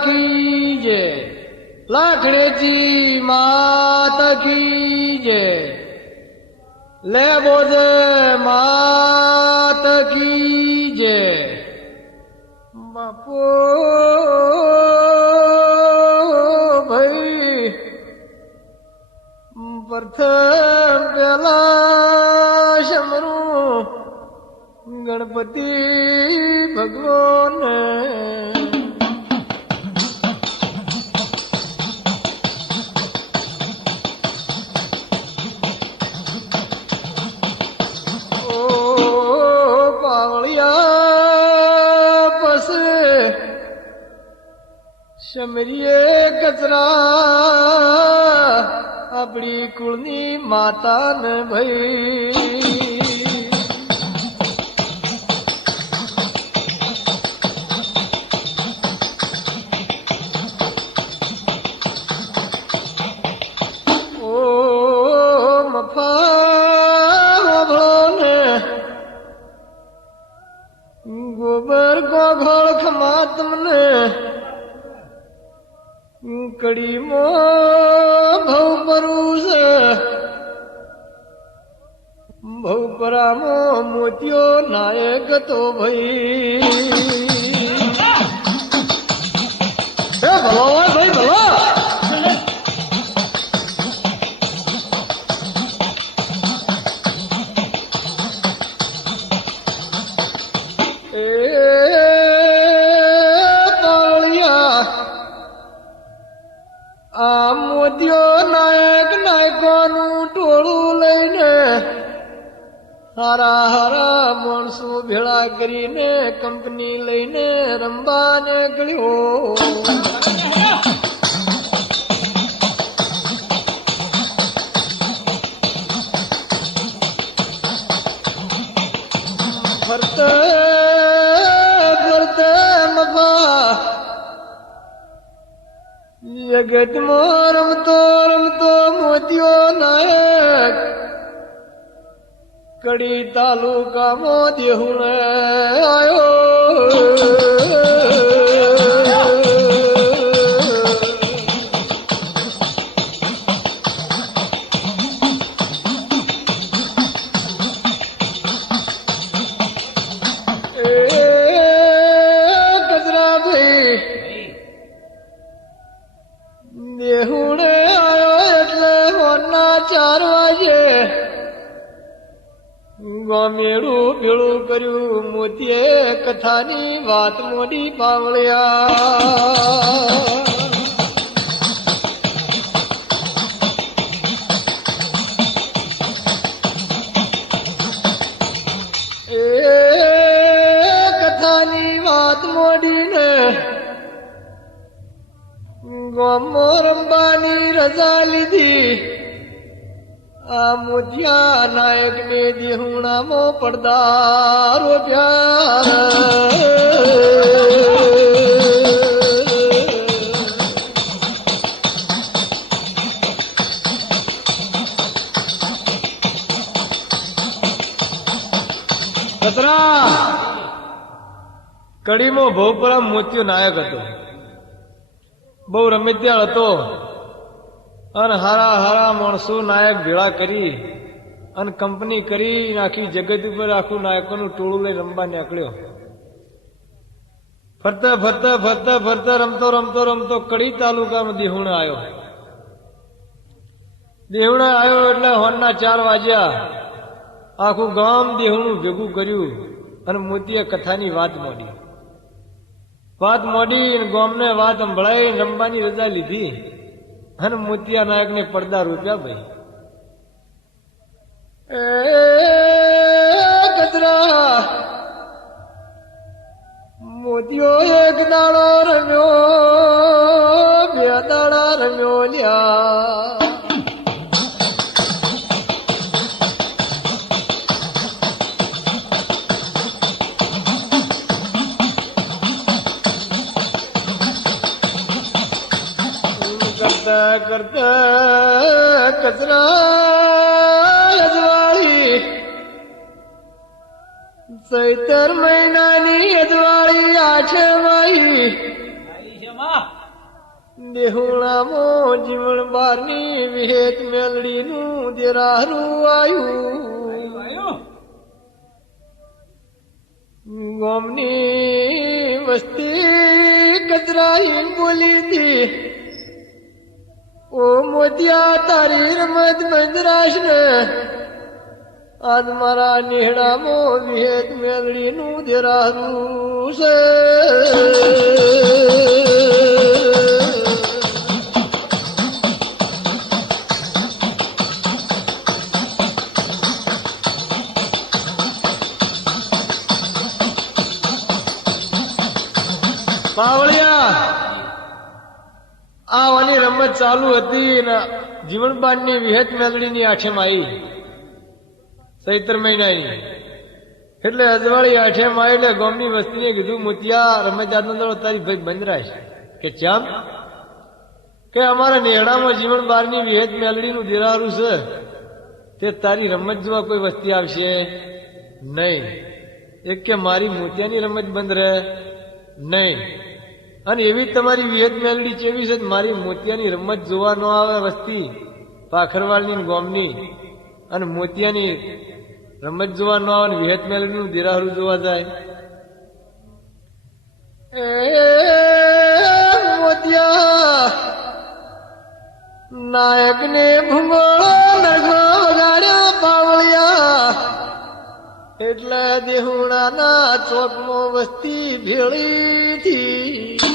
की जय, लाखड़ेची मात की जय, ले बोध मात की जय। बापो भाई प्रथम पेला शमरू गणपति भगवान शमरिये कचरा अपनी कुलनी माता ने भई ओ मफा ने गोबर को घोड़ खमा तुमने कड़ी मो भव परुष भव परामो मोतियो नायक तो भई भलो भाई भलो आ मोदियो नायक नायकोનું ટોળું લઈને હારા હારા માણસો ભેળા કરીને કંપની લઈને રંબા નીકળ્યો ફરતે ફરતે મફા જગતમાં રમતો રમતો મોતિયો નાયક કડી તાલુકામાં દેહુણે આવ્યો દેહુણે આવ્યો એટલે હોરના 4 વાગે ગોમેડું ભેળું કર્યું મોતીએ કથાની વાત મોડી પાવળ્યા એ કથાની વાત મોડીને ગોમો રંબાની રજા લીધી આ મોતિયા નાયક ને દેહુણામાં પડદા રોપ્યા કચરા કડીમાં ભોપરા મોતિયો નાયક હતો બહુ રમેત્યાળ હતો અને હારા હારા માણસો નાયક ભેળા કરી અને કંપની કરી આખી જગત ઉપર આખું નાયકોનું ટોળું લઈ રમવા નીકળ્યો ફરતા ફરતા ફરતા ફરતા રમતો રમતો રમતો કડી તાલુકામાં દેહુણા આવ્યો એટલે હોરના 4 વાગ્યા આખું ગામ દેહુણું ભેગું કર્યું અને મોતીએ કથાની વાત મોડી ગામને વાત સંભળાઈ રમવાની રજા લીધી અને મોતિયા નાયક ને પડદા રૂપ્યા ભાઈ કચરા મોતિયો એક દાડો રમ્યો 2 દાડા રમ્યો લ્યા કરતા કરતા કચરા અજવાળી ચૈતર મહિનાની અજવાળી 8 વાઈ દેહુણામો જીવન બારની વિહેત મેલડીનું દેરારું આયું ગોમની વસ્તી કચરાઈ બોલી હતી ઓ મોતિયા તારી રમત બંધરાશ ને આજ મારા નેહડામાં વિહેત મેલડીનું દેરારું છે પાવળિયા આવાની રમત ચાલુ હતી ને જીવનબાનની વિહેત મેલડીની આઠેમ આવી ચૈત્ર મહિનાની એટલે અજવાળી આઠેમ આવી એટલે ગામની વસ્તીને કીધું મોતિયા રમત જાતનો દડો તારી ભાઈ બંધ રાખ કે ચમ કે અમારા નેહડામાં જીવન બારની વિહેત મેલડીનું દેરારું છે તે તારી રમત જોવા કોઈ વસ્તી આવશે નહીં એક કે મારી મોતિયાની રમત બંધ રહે નહીં અને એવી તમારી વિહેત મેલડી ચેવી છે મારી મોતિયાની રમત જોવા ન આવે વસ્તી પાખરવાળની ગોમની અને મોતિયાની રમત જોવા ન આવે વિહેત મેલડીનું દેરારું જોવા જાય મોતિયા નાયક ને ભૂંગોળો નરઘો વગાડ્યા પાવળિયા એટલે દેહુણાના ચોકમાં વસ્તી ભેળી થી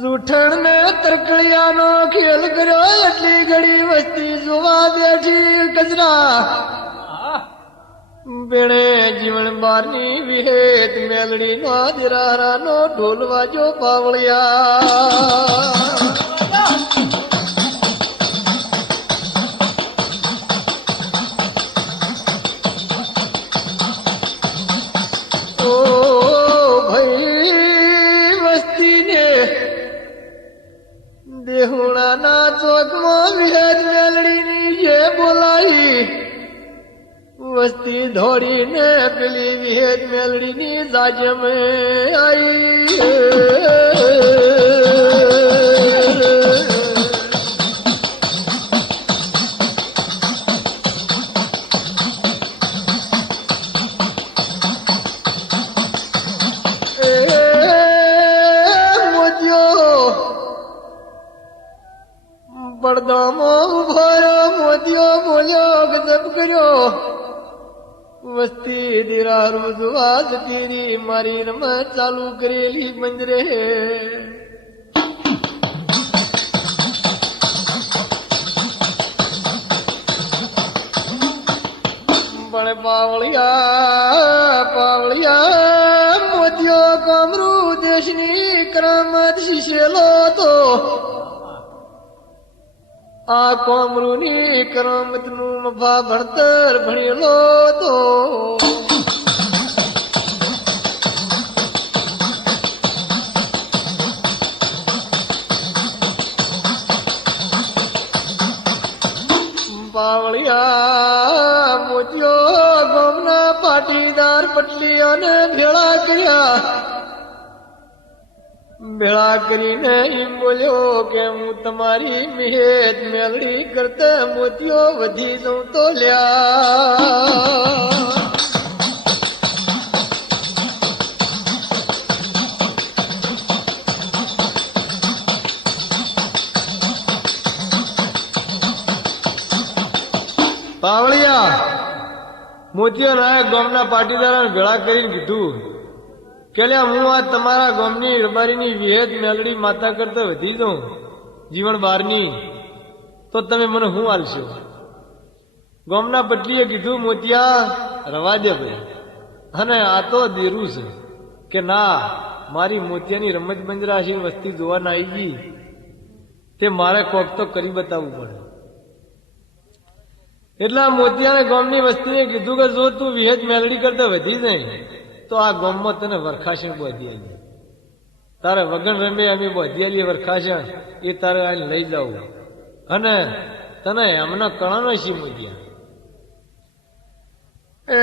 જૂઠણ ને તરકડિયાનો ખેલ કર્યો એટલી ઘડી વસ્તી જોવા બેઠી કચરા બેણે જીવન બારની વિહેત મેલડી નો દેરારાનો ઢોલ વાજો પાવળિયા ઓ ભાઈ વસ્તીને દેહુણાના ચોકમાં વિહેત મેલડીની જે બોલાવી વસ્તી ધોડીને પેલી વિહેત મેલડીની જાજમ આવી મોતિયો પડદામાં ઉભો રહ્યો મોતિયો બોલ્યો ગજબ કર્યો વસ્તી દેરારું જોવા જતી મારી રમત ચાલુ કરેલી બંધ રે પણ પાવળિયા મોતિયો કમરૂ દેશની કરામત શીશેલો તો આ કોમરૂની કરામતનું મફા ભણતર ભણેલો તો પાવળિયા મોતિયો ગામના પાટીદાર પટલીઓને ભેળા કર્યા ભેળા કરીને એમ બોલ્યો કે હું તમારી વિહેત મેલડી કરતા મોતિયો વધી જઉં તો લ્યા પાવળિયા મોતિયો નાયક ગામના પાટીદારોને ભેળા કરીને કીધું કે હું આ તમારા ગામની રબારીની વિહેત મેલડી માતા કરતા વધી જાઉં જીવન બારની તો તમે મને શું આલશો ગામના પટલીએ કીધું મોતિયા રવા દે ભાઈ અને આ તો દેરું છે કે ના મારી મોતિયાની રમત બંજરાશી વસ્તી જોવા ના આવી ગઈ તે મારે કોક તો કરી બતાવવું પડે એટલા મોતિયાને ગામની વસ્તીને કીધું કે જો તું વિહેત મેલડી કરતા વધી જાય તો આ ગામમાં તને વરખાશણ બોધી આવી તારે વગન રમે અમે બોધી આલીએ વરખાશણ એ તારે આ લઈ જાવ અને તને એમના કણાનો શી મૂક્યા એ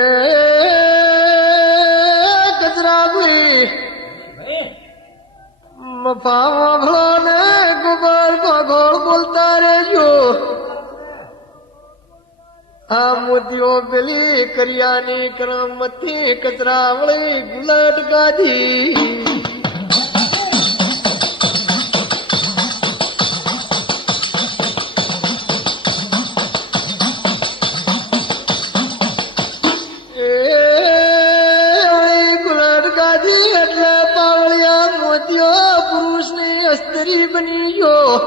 કચરા ભાઈ મફા વાભળો ને ગોબર ગોળ બોલતા રહેજો આ મોતીઓ પેલી કરિયાની કરમતી કચરા વળી ગુલાટ ગાધી બની ગયો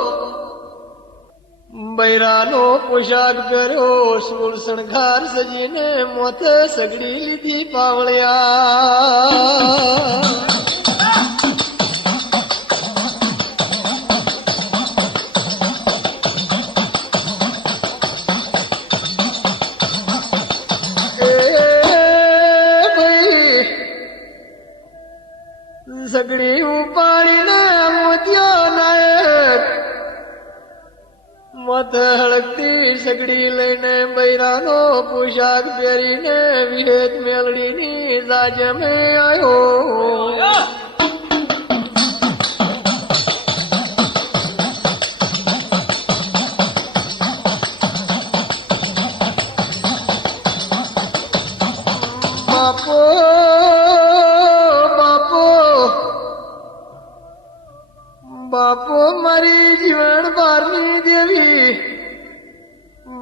બૈરાનો પોશાક કર્યો સોળ શણગાર સજીને મોતે સગડી લીધી પાવળિયા સગડી ઉપાડીને મોતિયો નાયક માથે હળકતી સગડી લઈને બૈરાનો પોશાક પહેરીને વિહેત મેલડીની જાજમે આવ્યો બાપો બાપો મારી જીવન બારની દેવી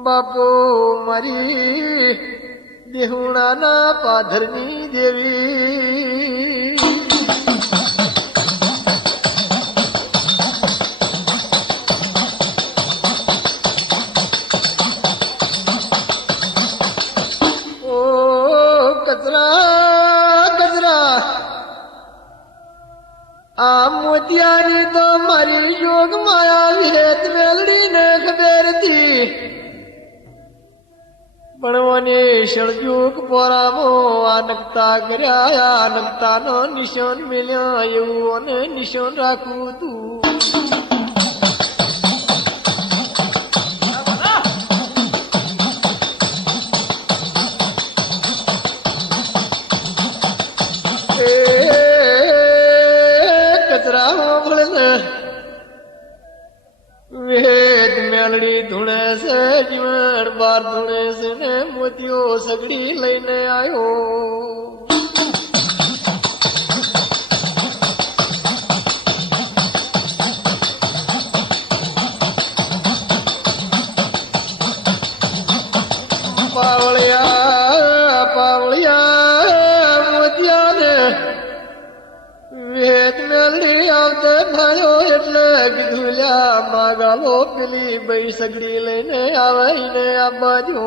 બાપો મારી દેહુણાના પાધરની દેવી ઓ કચરા કચરા આ મોતિયાની તો મારી યોગ માયા વિહેત મેલડીને ખબર હતી ભણવાની સળજુક પોરામો આ નકતા કર્યા આ નકતાનો નિશાન મેલ્યા એવું અને નિશાન રાખવું તું વેદ મેલડી ધૂણે છે જીવન બાર ધૂણે છે ને મોતીઓ સગડી લઈને આવ્યો પાવળિયા પાવળિયા મોતિયાને વેદ મેલડી આવતે ભાયો એટલે કીધું લ્યા માગાલો પેલી બઈ સગડી લઈને આવીને આ બાજુ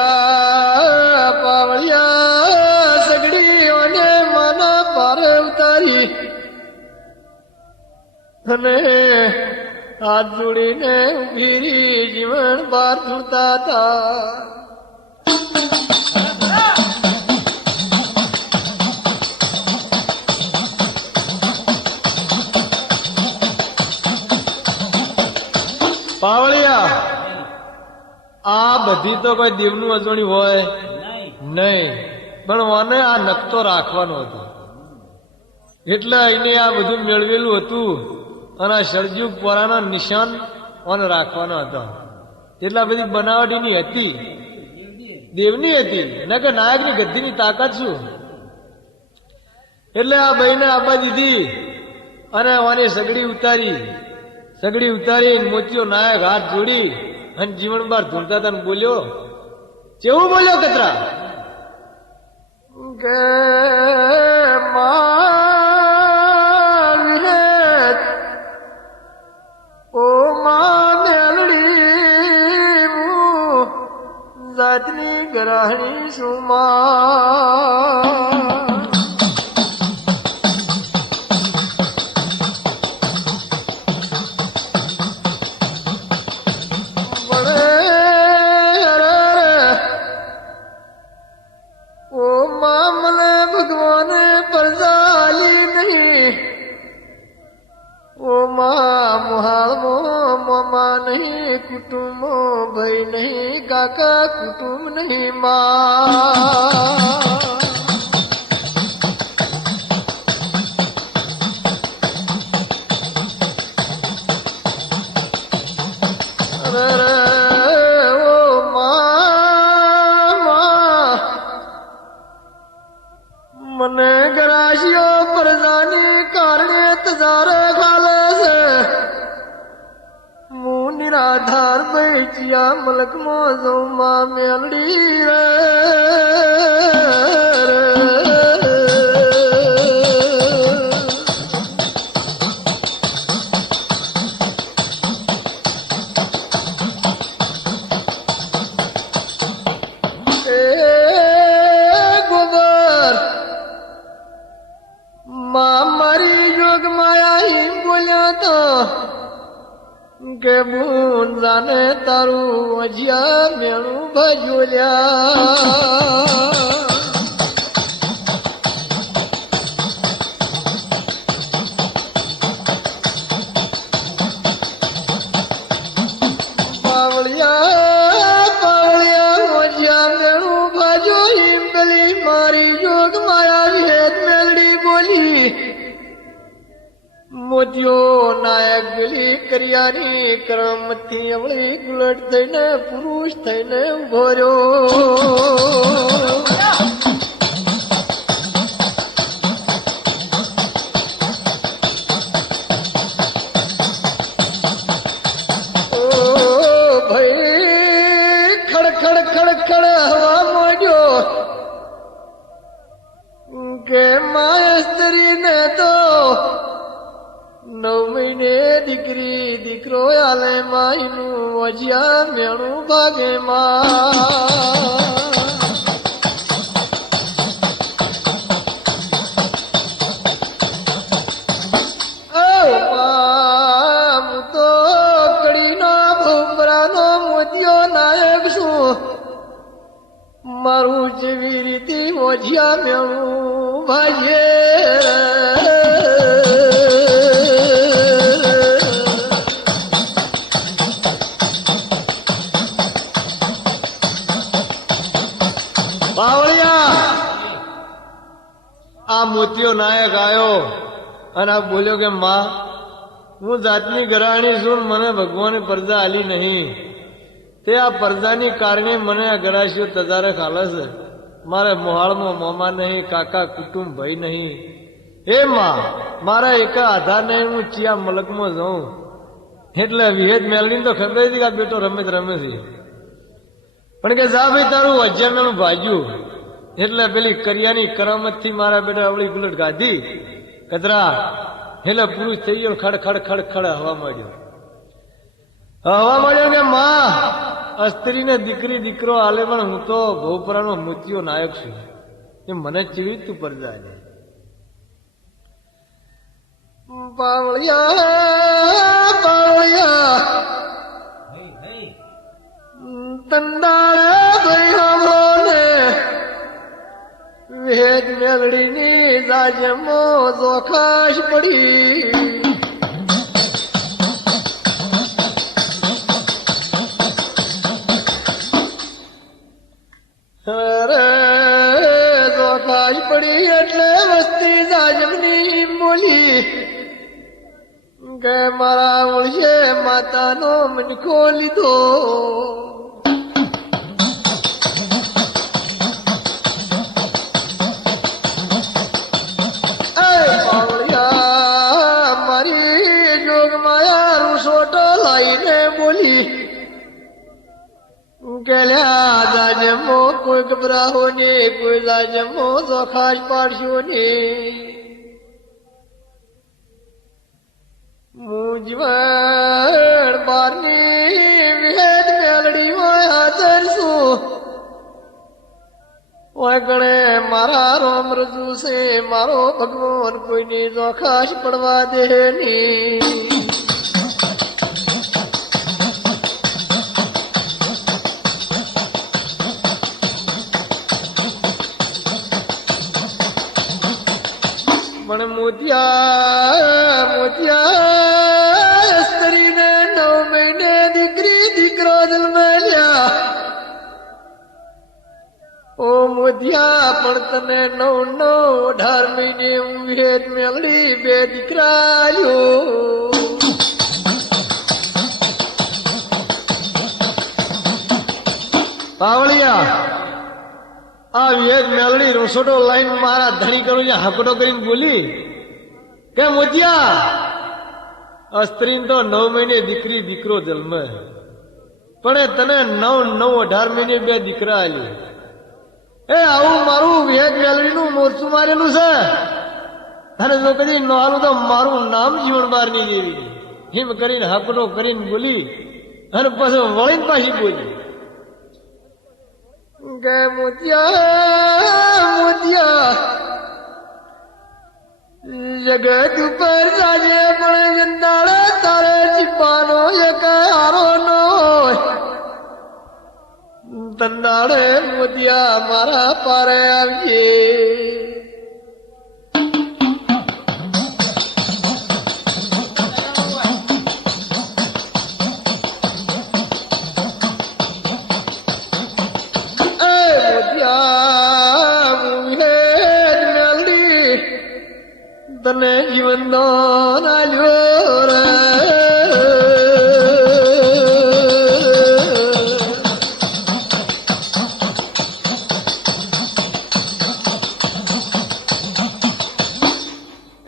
પાવળિયા પાવળિયા સગડીઓને માના પારે ઉતારી અને હાથ જોડીને ઉભી જીવન બાર ધૂળતા હતા પાવળિયા આ બધી તો કોઈ દેવનું અજોણી હોય નહીં પણ મને આ નકતો રાખવાનો હતો એટલે એને આ બધું મેળવેલું હતું અને આ સળજુગ પોરાના નિશાન ઓને રાખવાનો હતો એટલા બધી બનાવટીની હતી દેવની હતી ને કે નાયકની ગદ્દીની તાકાત શું એટલે આ બહેને આપવા દીધી અને ઓને સગડી ઉતારી મોતિયો નાયક હાથ જોડી અને જીવન બાર ધૂળતા હતા બોલ્યો કેવું બોલ્યો કતરા કે જાતની ગ્રહણી સુમા મોહાળમો મોમા નહીં કુટુંબો ભાઈ નહીં કાકા કુટુંબ નહીં માં મને ગરાશીઓ પ્રજાની કારણે તજારે ખાલે છે હું નિરાધાર બેચિયા મલકમાં જઉં માં મેલડી રે મારી જોગ માયા હિમ બોલ્યા તો કે બૂન જાને તારું અજિયા મેણું ભજોલ્યા પાવળિયા પાવળિયા અજિયા મેણું ભજો હિમ પેલી મારી જોગ માયા ભેદ મેલડી બોલી મોતિયો નાયક ગલી કરિયાની કરમથી અવળી ગુલટ થઈને પુરુષ થઈને ઉભો રહ્યો ઓ ભાઈ ખડખડ ખડખડ હવા મોડ્યો કે માય સ્ત્રીને તો 9 મહિને દીકરી દીકરો આલે માયનું અજિયા મેણું ભાગે માં હું તો કડીનો ભૂપરાનો મોતિયો નાયક છું મારું જેવી રીતે અજિયા મેણું ભાગે આ મોતિયો નાયક આવ્યો અને આ બોલ્યો કે માં હું જાતની ગરાણી છું મને ભગવાને પરજા આલી નહીં તે આ પરજાની કારણે મને આ ગરાશીઓ તજારે ખાલે છે મારે મોહાળમાં મોમા નહીં કાકા કુટુંબ ભાઈ નહીં હે માં મારા એકા આધાર નહીં હું ચિયા મલકમાં જાઉં એટલે વિહેદ મેલની તો ખબર હતી કે આ બેટો રમે છે પણ કે જા ભાઈ તારું અજ્જામેનું ભાજ્યું એટલે પેલી કરિયાની કરામતથી મારા બેટા અવળી ગુલટ ગાધી કતરા એટલે પુરુષ થઈ ગયો ખડ ખડ ખડ ખડ હવા માંડ્યો કે માં સ્ત્રીને દીકરી દીકરો આલે પણ હું તો ભોપરાનો મોતિયો નાયક છું એ મને ચીવી તું પરજા લે પાવળિયા પાવળિયા તંદાળે ભાઈ સાંભળો ને વેદ મેલડીની જાજમો જોખાશ પડી અરે જોખાશ પડી એટલે વસ્તી જાજમની બોલી કે મારા ઓળશે માતાનો મનખો લીધો કેલ્યા જાજમો કોઈ ગભરાહો ને કોઈ જાજમો જોખાશ પાડશો ને મૂંઝવણ બારની વિહેદ મેલડી હોય હાજર છું ઓય ગણે મારા રોમ રજુ છે મારો ભગવાન કોઈની જોખાશ પડવા દે ની પણ મોતિયા મોતિયા પણ તને 9-9 18 મહિને વેદ મેલડી બે દીકરાયો પાવળિયા આ વેદ મેલડી રસોડો લાઈન મારા ધણી કરું છે હાકડો કરીને બોલી કે મોતિયા આ સ્ત્રી તો 9 મહિને દીકરી દીકરો જન્મે પણ તને 9-9 18 મહિને બે દીકરા આલી એ આવું મારું વેદ મેલડીનું મોરચું મારેલું છે અને જો કદી ન હાલું તો મારું નામ જીવન બહાર નહીં દેવી હિમ કરીને હાકડો કરીને બોલી અને પછી વળીને પાછી બોલી કે મોતિયા મોતિયા જગત ઉપર જાજે પણ જંદાળે તારે ચીપાનો એક હારો નો તંદાળે મોતિયા મારા પારે આવજે તને જીવન દાન આલ્યો રે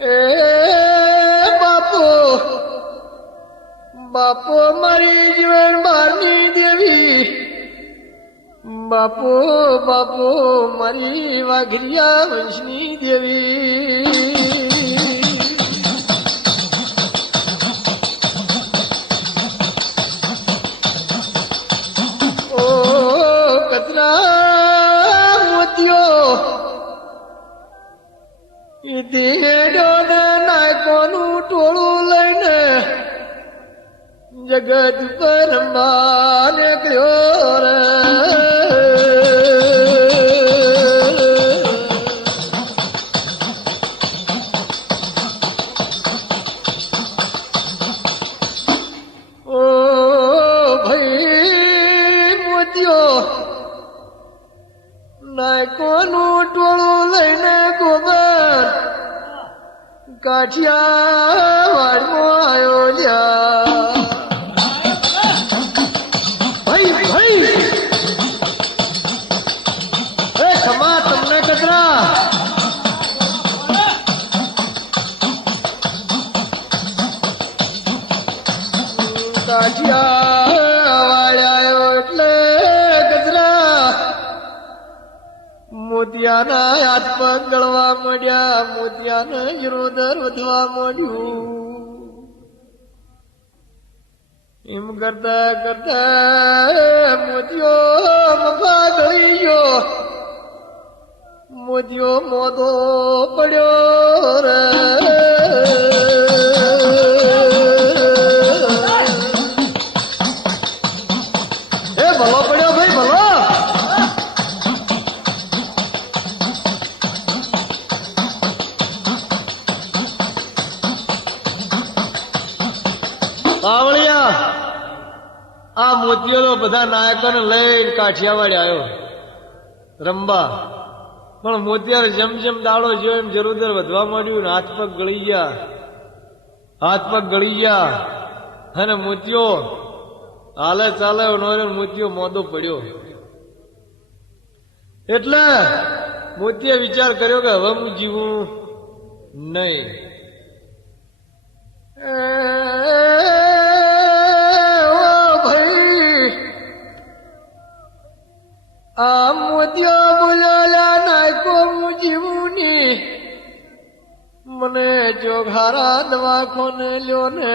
એ બાપો બાપો મારી જીવન બહારની દેવી બાપો બાપો મારી વાઘરિયા વંશની દેવી નાયકોનું ટોળું લઈને જગત પર નીકળ્યો રે ઓ ભાઈ મોતિયો નાયકોનું ટોળું લઈને ગોબર કાઠિયાવાડમાં આવ્યો લ્યા ભાઈ ભાઈ એ ખમા તમને કચરા કાઠિયાવાડ આવ્યો એટલે કચરા મોતિયાના હાથ પગ ગળવા માંડ્યા મોતિયાના હિરોદર વધવા માંડ્યું એમ કરતા કરતા મોતિયો મફા ગળી ગયો મોતિયો મોદો પડ્યો રે એ ભલો પડ્યો ભાઈ ભલો પાવળિયા આ મોતિયો બધા નાયકોને લઈને કાઠિયાવાડ આવ્યો રંબા પણ મોતિયાર જેમ જેમ દાડો જ્યો એમ જરૂર વધવા માંડ્યું હાથ પગ ગળી ગયા અને મોતિયો હાલે ચાલે મોતિયો મોદો પડ્યો એટલે મોતિયે વિચાર કર્યો કે હવે હું જીવું નહીં આ મોતિયો બોલ્યા નાયકો હું જીવું ની મને જોઘારા દવાખોને લ્યો ને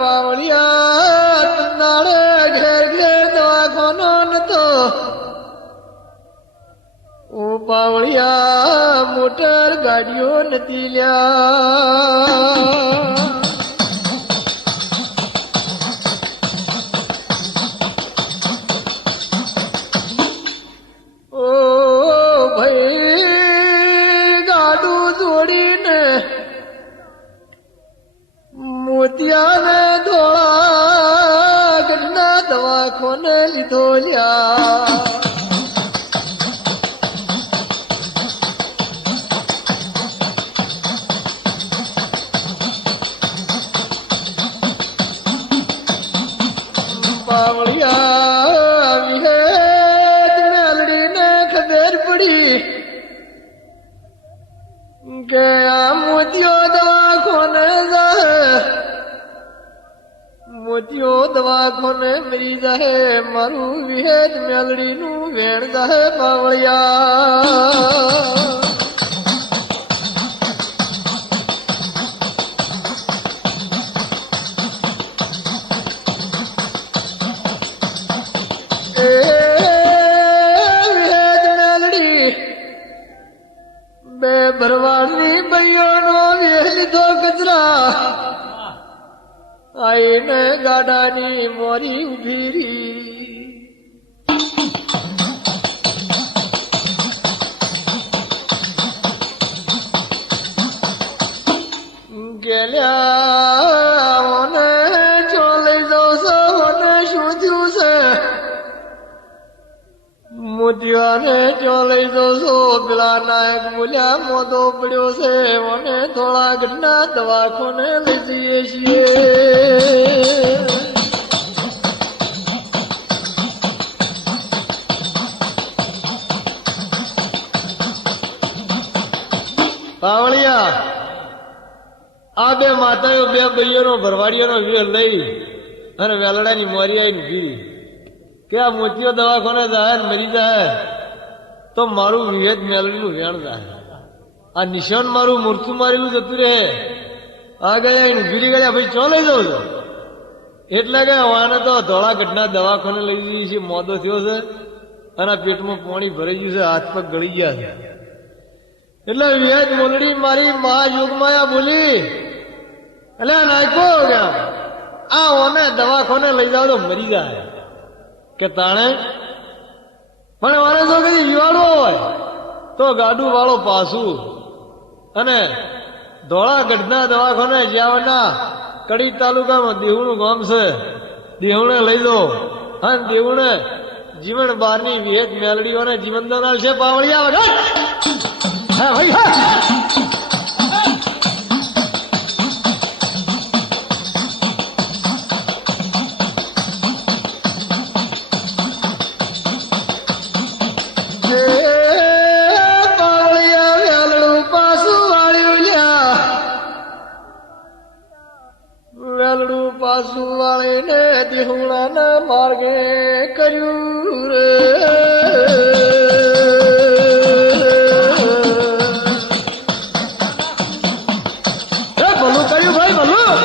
પાવળિયા તનાળે ઘેર ઘેર દવાખાનો નતો ઓ પાવળિયા મોટર ગાડીઓ નથી લ્યા ઓ દવાખોને લીધો લ્યા પાવળિયા વિહેત મેલડીને ખબર પડી કે આ મોતિયો દવાખોને જાય મોતિયો દવાખોને મરી જાય મારું વિહેત મેલડીનું વેણ જાય પાવળિયા બે ભરવાની બૈયોનો વેહ લીધો કચરા આઈને ગાડાની મોરી ઉભી રી ગેલ્યા ઓને જો લઈ જાઉં છો ઓને શું થયું છે મોતિયાને જો લઈ જાઉં છો પેલા નાયક મૂલ્યા મોદો પડ્યો છે ઓને થોડા ઘરના દવાખોને લઈ જઈએ છીએ પાવળિયા આ બે માતાઓ બે ભાઈઓનો ભરવાડીઓનો વેલ લઈ અને વેલડાની મોરી આવીને ઉભી કે આ મોતીઓ દવાખાને જાય ને મરી જાય તો મારું વિહેત મેલડીનું વેણ જાય આ નિશાન મારું મૂર્છું મારેલું જતું રહે આ ગયા એને ઉભી ગયા ભાઈ ચો લઈ જાઉં છો એટલે કે વાને તો ધોળા ગઢના દવાખાને લઈ જઈએ છીએ મોદો થયો છે અને પેટમાં પાણી ભરાઈ ગયું છે હાથ પગ ગળી ગયા છે એટલે વિહેત મોલડી મારી મા યુગમાયા બોલી એટલે નાખો ગયા આ ઓને દવાખાને લઈ જાવ તો મરી જાય કે તાણે પણ મારે જો કદી યુવાડો હોય તો ગાડું વાળો પાછું અને ધોળા ગઢના દવાખાને જ્યાંના કડી તાલુકામાં દેવણું ગામ છે દેવણે લઈ દો અને દેવણે જીવન બહારની વિહેત મેલડીઓને જીવન દોનાલ છે પાવળિયા વગર હા ભાઈ હા વેલડું પાછું વાળીને દેહુણાના માર્ગે કર્યું રે ભલું કર્યું ભાઈ ભલું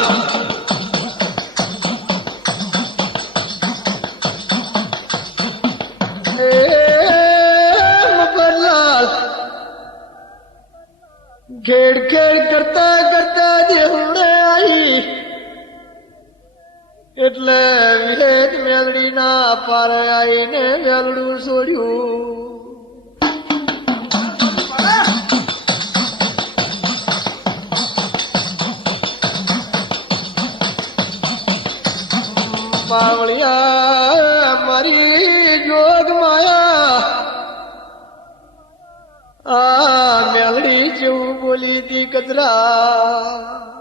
મફરલાલ ખેડ ખેડ કરતા કરતા દેહુણે આવી એટલે વિહેત મેલડીના પારે આવીને વેલડું છોડ્યું પાવળિયા મારી જોગ માયા આ મેલડી જેવું બોલી તી કચરા